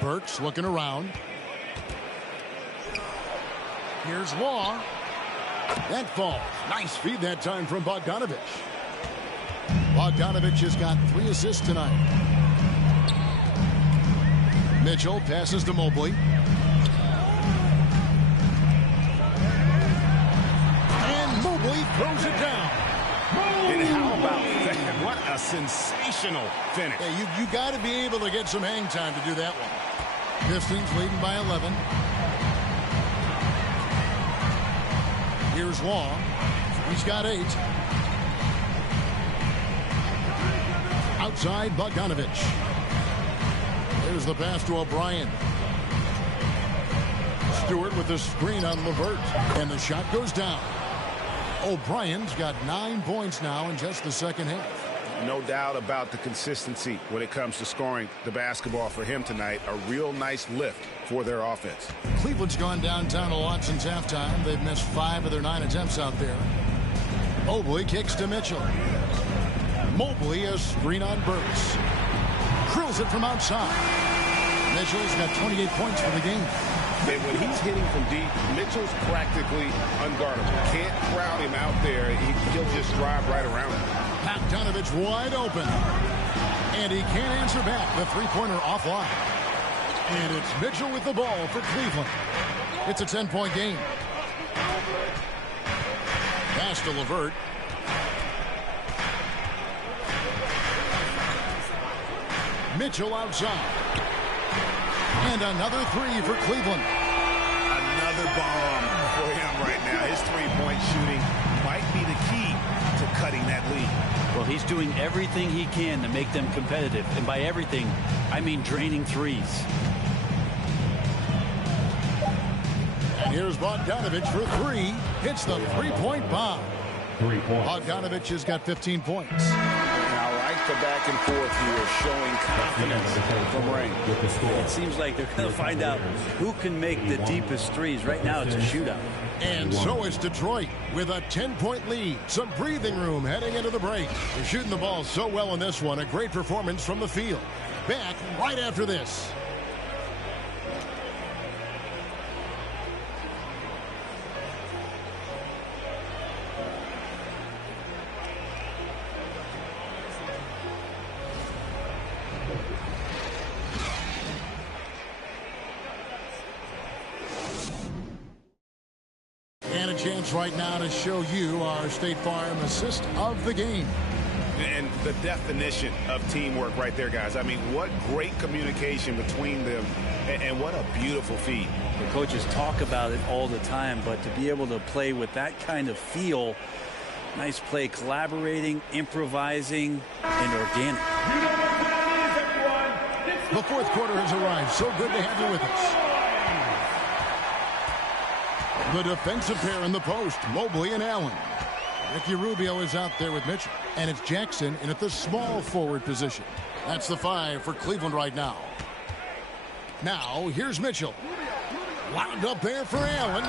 Burks looking around. Here's Law. That falls. Nice feed that time from Bogdanovich. Bogdanovich has got 3 assists tonight. Mitchell passes to Mobley. And Mobley throws it down. And how about that? What a sensational finish. Yeah, you got to be able to get some hang time to do that one. Pistons leading by 11. Here's Law. He's got 8. Outside Bogdanovich. There's the pass to O'Brien. Stewart with the screen on LeVert. And the shot goes down. O'Brien's got 9 points now in just the second half. No doubt about the consistency when it comes to scoring the basketball for him tonight. A real nice lift for their offense. Cleveland's gone downtown a lot since halftime. They've missed 5 of their 9 attempts out there. Mobley kicks to Mitchell. Mobley a screen on Burks. Drills it from outside. Mitchell's got 28 points for the game. And when he's hitting from deep, Mitchell's practically unguardable. Can't crowd him out there. He'll just drive right around him. Bogdanovich wide open. And he can't answer back. The three-pointer offline. And it's Mitchell with the ball for Cleveland. It's a 10-point game. Pass to LeVert. Mitchell outside. And another 3 for Cleveland. Another bomb for him right now. His three-point shooting might be the key to cutting that lead. Well, he's doing everything he can to make them competitive. And by everything, I mean draining threes. And here's Bogdanovich for 3. Hits the three-point bomb. 3 points. Bogdanovich has got 15 points. I like the back and forth here, showing confidence from Ray. It seems like they're going to find out who can make the deepest threes. Right now, it's a shootout. And so is Detroit with a 10-point lead. Some breathing room heading into the break. They're shooting the ball so well in this one. A great performance from the field. Back right after this. And a chance right now to show you our State Farm assist of the game. And the definition of teamwork right there, guys. I mean, what great communication between them, and what a beautiful feed. The coaches talk about it all the time, but to be able to play with that kind of feel, nice play, collaborating, improvising, and organic. The fourth quarter has arrived. So good to have you with us. The defensive pair in the post, Mobley and Allen. Ricky Rubio is out there with Mitchell. And it's Jackson in at the small forward position. That's the 5 for Cleveland right now. Now, here's Mitchell. Wound up there for Allen.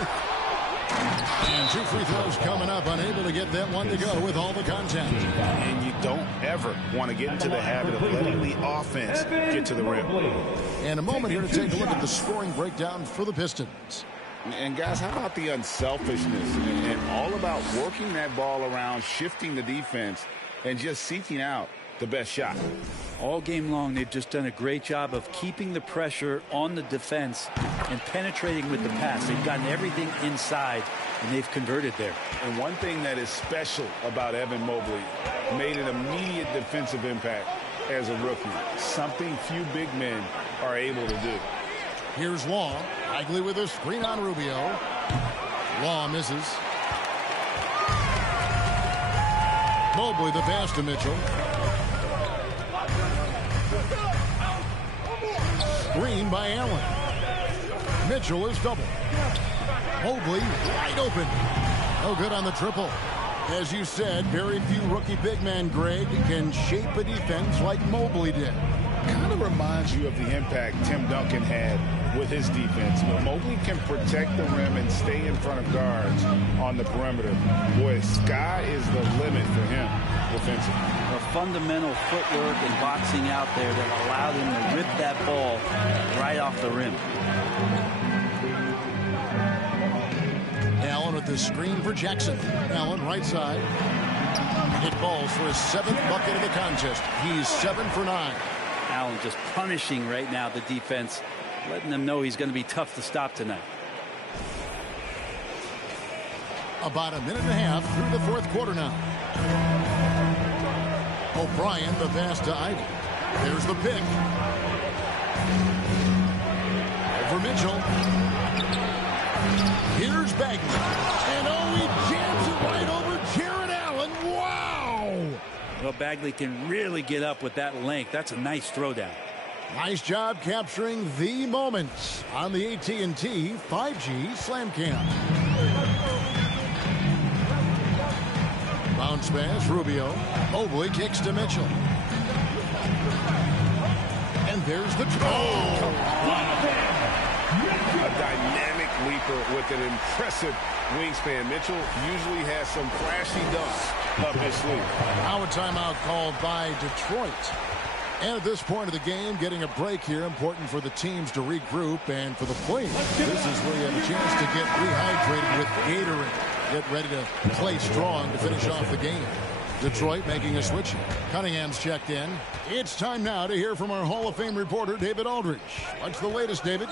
And 2 free throws coming up. Unable to get that one to go with all the contact. And you don't ever want to get into the habit of letting the offense get to the rim. And a moment here to take a look at the scoring breakdown for the Pistons. And guys, how about the unselfishness and all about working that ball around, shifting the defense, and just seeking out the best shot. All game long, they've just done a great job of keeping the pressure on the defense and penetrating with the pass. They've gotten everything inside, and they've converted there. And one thing that is special about Evan Mobley, made an immediate defensive impact as a rookie, something few big men are able to do. Here's Law. Bagley with a screen on Rubio. Law misses. Mobley the pass to Mitchell. Screen by Allen. Mitchell is double. Mobley wide open. No good on the triple. As you said, very few rookie big men, Greg, can shape a defense like Mobley did. Kind of reminds you of the impact Tim Duncan had with his defense. But Mobley can protect the rim and stay in front of guards on the perimeter. Boy, sky is the limit for him defensively. A fundamental footwork and boxing out there that allowed him to rip that ball right off the rim. Allen with the screen for Jackson. Allen right side. It falls for his 7th bucket of the contest. He's 7 for 9. Allen just punishing right now the defense, letting them know he's going to be tough to stop tonight. About a minute and a half through the fourth quarter now. O'Brien the pass to Ivy. There's the pick. Over Mitchell. Here's Bagley. And he jams it right over Jared Allen. Wow! Well, Bagley can really get up with that length. That's a nice throwdown. Nice job capturing the moments on the AT&T 5G Slam Cam. Bounce pass, Rubio. Mobley kicks to Mitchell. And there's the throw. A dynamic leaper with an impressive wingspan. Mitchell usually has some flashy dunks up his sleeve. Now a timeout called by Detroit. And at this point of the game, getting a break here, important for the teams to regroup and for the players. This is where you have a chance to get rehydrated with Gatorade. Get ready to play strong to finish off the game. Detroit making a switch here. Cunningham's checked in. It's time now to hear from our Hall of Fame reporter, David Aldridge. What's the latest, David?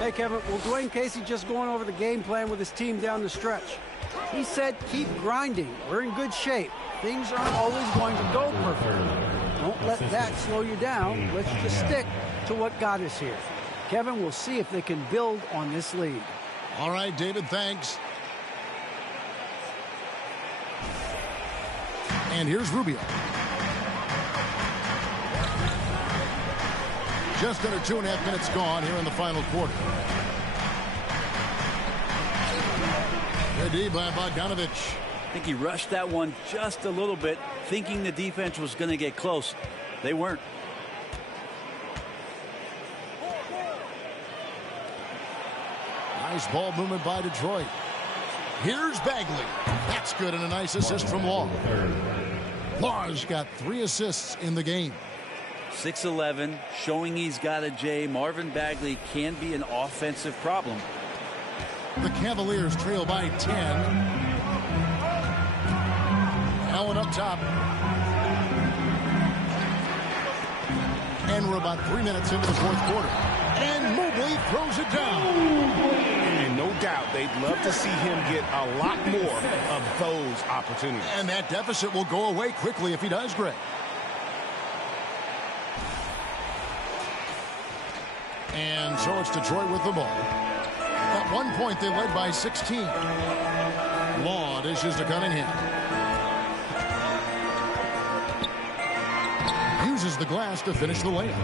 Hey, Kevin. Well, Dwayne Casey just going over the game plan with his team down the stretch. He said, keep grinding. We're in good shape. Things aren't always going to go perfectly. Don't let that slow you down. Let's just stick to what got us here. Kevin, we'll see if they can build on this lead. All right, David, thanks. And here's Rubio. Just under 2.5 minutes gone here in the final quarter. Good D by Bogdanovich. I think he rushed that one just a little bit, thinking the defense was going to get close. They weren't. Nice ball movement by Detroit. Here's Bagley. That's good, and a nice assist from Law. Law's got 3 assists in the game. 6'11", showing he's got a J. Marvin Bagley can be an offensive problem. The Cavaliers trail by 10. Allen up top. And we're about 3 minutes into the fourth quarter. And Mobley throws it down. And no doubt they'd love to see him get a lot more of those opportunities. And that deficit will go away quickly if he does, Greg. And so it's Detroit with the ball. At one point, they led by 16. Law dishes to Cunningham. Uses the glass to finish the layup.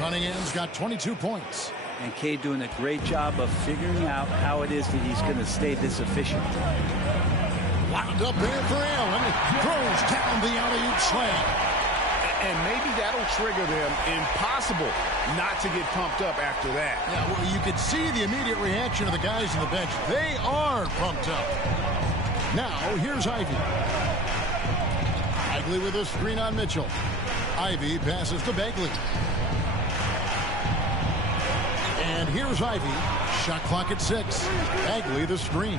Cunningham's got 22 points. And Cade doing a great job of figuring out how it is that he's going to stay this efficient. Wound up there for Allen. Throws down the alley-oop slam. And maybe that'll trigger them. Impossible not to get pumped up after that. Yeah, well, you could see the immediate reaction of the guys on the bench. They are pumped up. Now, here's Ivy. Bagley with a screen on Mitchell. Ivy passes to Bagley. And here's Ivy. Shot clock at 6. Bagley the screen.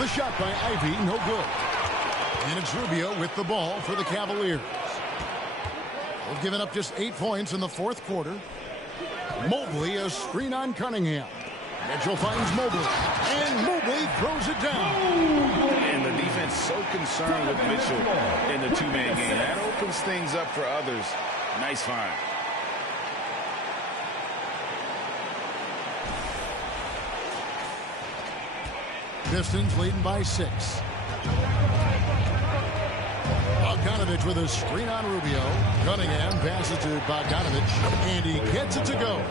The shot by Ivy, no good. And it's Rubio with the ball for the Cavaliers. They've given up just 8 points in the fourth quarter. Mobley a screen on Cunningham. Mitchell finds Mobley. And Mobley throws it down. And the defense so concerned with Mitchell in the two-man game. That opens things up for others. Nice find. Pistons leading by 6. Bogdanovich with a screen on Rubio. Cunningham passes to Bogdanovich, and he gets it to go.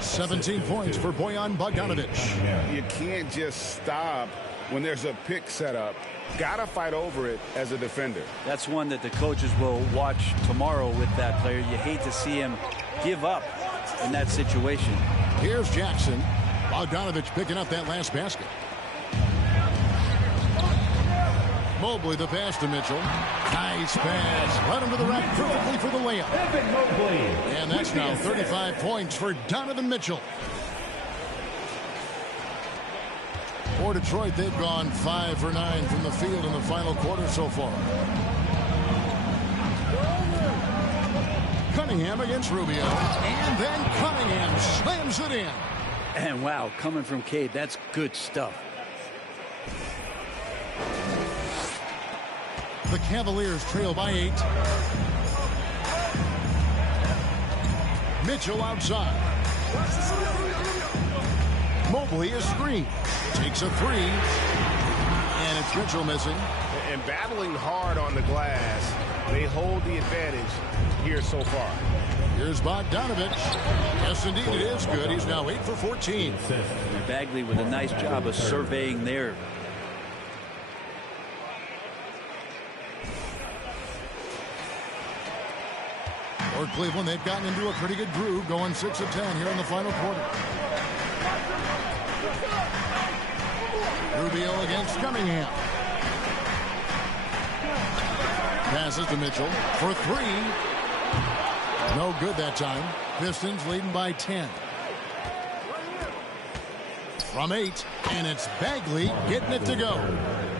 17 points for Bojan Bogdanovich. You can't just stop when there's a pick set up. Gotta fight over it as a defender. That's one that the coaches will watch tomorrow with that player. You hate to see him give up in that situation. Here's Jackson. Bogdanovich picking up that last basket. Mobley the pass to Mitchell. Nice pass. Right into the rack perfectly for the layup. And that's now 35 points for Donovan Mitchell. For Detroit, they've gone 5 for 9 from the field in the final quarter so far. Cunningham against Rubio. And then Cunningham slams it in. And wow, coming from Cade, that's good stuff. The Cavaliers trail by 8. Mitchell outside. Mobley a screen. Takes a 3. And it's Mitchell missing. And battling hard on the glass, they hold the advantage here so far. Here's Bogdanovich. Yes, indeed, it is good. He's now 8 for 14. And Bagley with a nice job of surveying there. For Cleveland, they've gotten into a pretty good groove, going 6 of 10 here in the final quarter. Rubio against Cunningham. Passes to Mitchell for 3. No good that time. Pistons leading by 10. From 8, and it's Bagley getting it to go.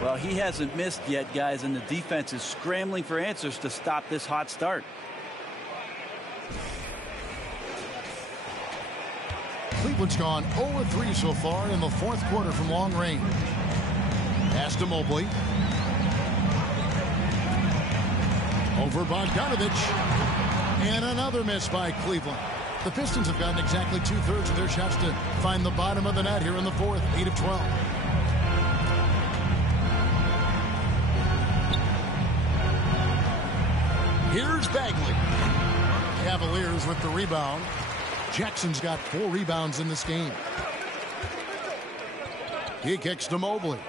Well, he hasn't missed yet, guys, and the defense is scrambling for answers to stop this hot start. Cleveland's gone 0-3 so far in the fourth quarter from long range. Pass to Mobley. Over Bogdanovich. And another miss by Cleveland. The Pistons have gotten exactly 2/3 of their shots to find the bottom of the net here in the fourth. 8 of 12. Here's Bagley. Cavaliers with the rebound. Jackson's got 4 rebounds in this game. He kicks to Mobley.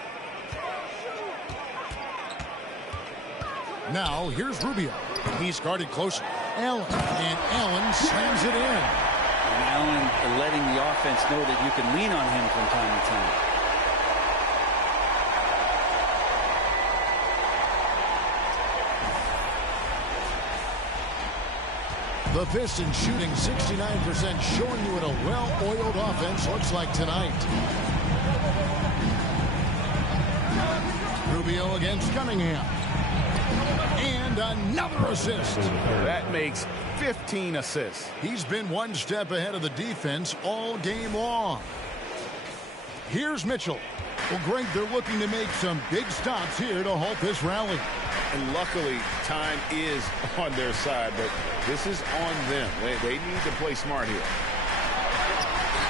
Now here's Rubio. He's guarded closer. Allen. And Allen slams it in. And Allen letting the offense know that you can lean on him from time to time. The Pistons shooting 69%, showing you what a well-oiled offense looks like tonight. Rubio against Cunningham. And another assist. That makes 15 assists. He's been one step ahead of the defense all game long. Here's Mitchell. Well, Greg, they're looking to make some big stops here to halt this rally. And luckily, time is on their side, but this is on them. They need to play smart here.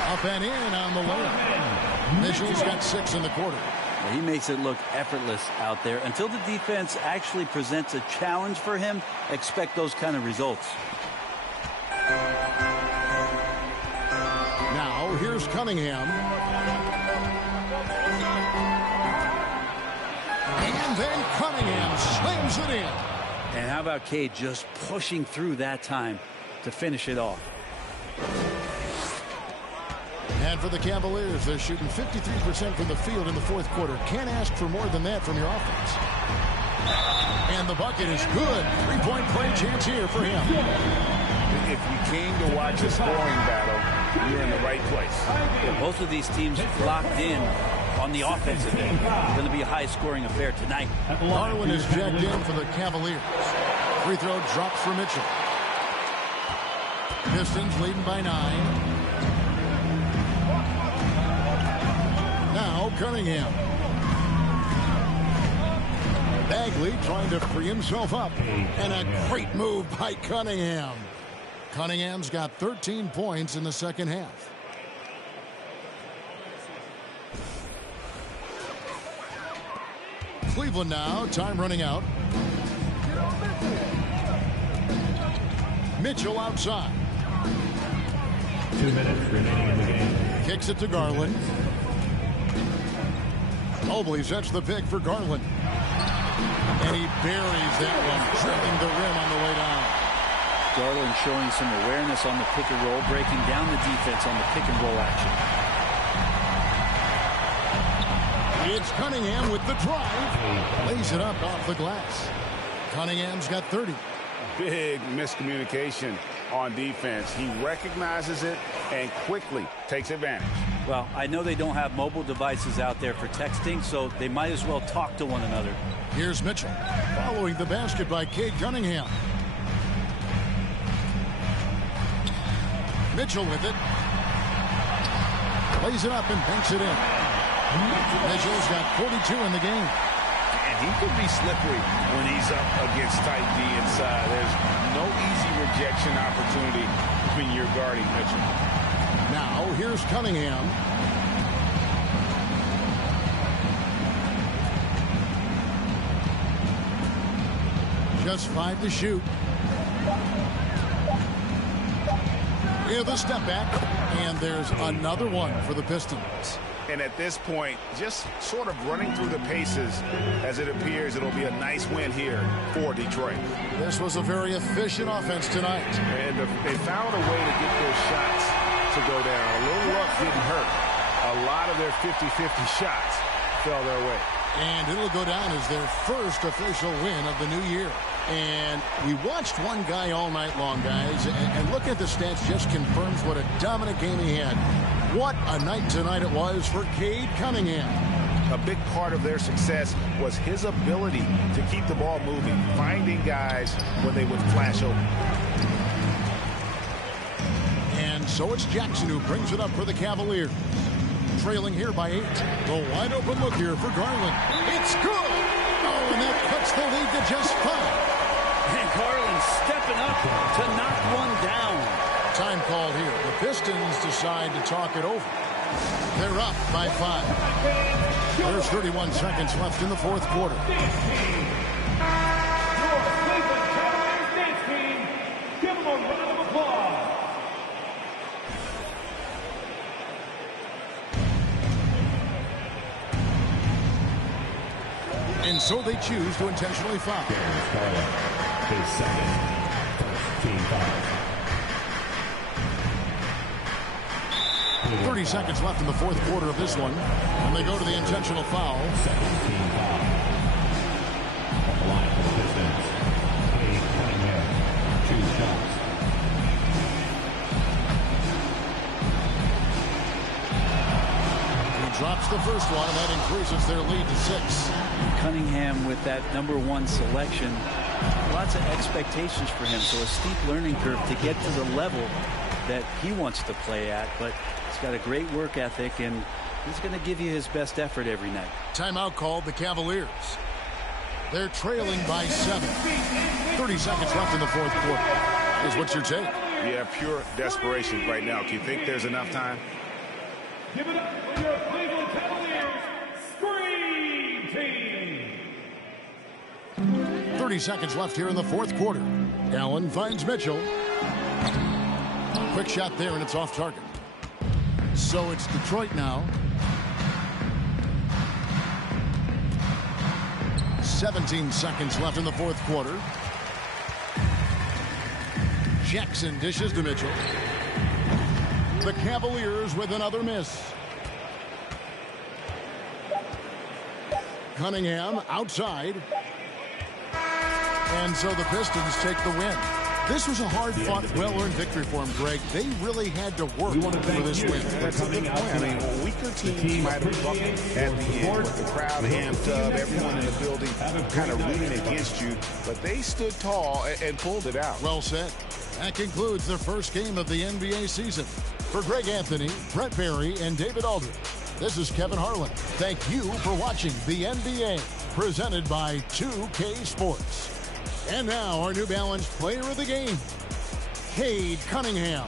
Up and in on the layup. Mitchell's got 6 in the quarter. He makes it look effortless out there. Until the defense actually presents a challenge for him, expect those kind of results. Now here's Cunningham. And then Cunningham slams it in. And how about Cade just pushing through that time to finish it off? And for the Cavaliers, they're shooting 53% from the field in the fourth quarter. Can't ask for more than that from your offense. And the bucket is good. Three-point play chance here for him. If you came to watch a scoring battle, you're in the right place. Yeah, both of these teams locked in on the offensive end. It's going to be a high-scoring affair tonight. Garland is jacked in for the Cavaliers. Free throw drops for Mitchell. Pistons leading by 9. Now Cunningham. Bagley trying to free himself up. And a great move by Cunningham. Cunningham's got 13 points in the second half. Cleveland now, time running out. Mitchell outside. 2 minutes remaining in the game. Kicks it to Garland. Mobley sets the pick for Garland. And he buries that one, drilling the rim on the way down. Garland showing some awareness on the pick and roll, breaking down the defense on the pick and roll action. It's Cunningham with the drive. Lays it up off the glass. Cunningham's got 30. Big miscommunication on defense. He recognizes it and quickly takes advantage. Well, I know they don't have mobile devices out there for texting, so they might as well talk to one another. Here's Mitchell following the basket by Cade Cunningham. Mitchell with it. Lays it up and banks it in. Mitchell's got 42 in the game. And he could be slippery when he's up against tight D inside. There's no easy rejection opportunity when you're guarding Mitchell. Now here's Cunningham. Just 5 to shoot. Yeah, the step back. And there's another one for the Pistons. And at this point, just sort of running through the paces as it appears it'll be a nice win here for Detroit. This was a very efficient offense tonight. And they found a way to get their shots to go down. A little luck didn't hurt. A lot of their 50-50 shots fell their way. And it'll go down as their first official win of the new year. And we watched one guy all night long, guys, and looking at the stats just confirms what a dominant game he had. What a night tonight it was for Cade Cunningham. A big part of their success was his ability to keep the ball moving, finding guys when they would flash open. And so it's Jackson who brings it up for the Cavaliers. Trailing here by 8. The wide open look here for Garland. It's good! Oh, and that cuts the lead to just 5. And Garland stepping up to knock one down. Time called here. The Pistons decide to talk it over. They're up by 5. There's 31 seconds left in the fourth quarter. Your Cleveland Cavaliers dance team. Give them a round of applause. And so they choose to intentionally foul. His second, team foul. 30 seconds left in the fourth quarter of this one. And they go to the intentional foul. Second team foul. At the line for the Pistons, Cade Cunningham, 2 shots. He drops the first one, and that increases their lead to 6. Cunningham with that #1 selection. Lots of expectations for him, so a steep learning curve to get to the level that he wants to play at, but he's got a great work ethic, and he's going to give you his best effort every night. Timeout called the Cavaliers. They're trailing by 7. 30 seconds left in the fourth quarter. What's your take? Yeah, pure desperation right now. Do you think there's enough time? Give it up for your Cleveland Cavaliers Scream Team. 30 seconds left here in the fourth quarter. Allen finds Mitchell. Quick shot there, and it's off target. So it's Detroit now. 17 seconds left in the fourth quarter. Jackson dishes to Mitchell. The Cavaliers with another miss. Cunningham outside. And so the Pistons take the win. This was a hard-fought, well-earned victory for them, Greg. They really had to work for this win. That's a good point. I mean, weaker teams might have bucked at the end with the crowd amped up, everyone in the building kind of rooting against you. But they stood tall and pulled it out. Well said. That concludes the first game of the NBA season. For Greg Anthony, Brett Barry, and David Aldridge, this is Kevin Harlan. Thank you for watching the NBA, presented by 2K Sports. And now our New Balance player of the game, Cade Cunningham.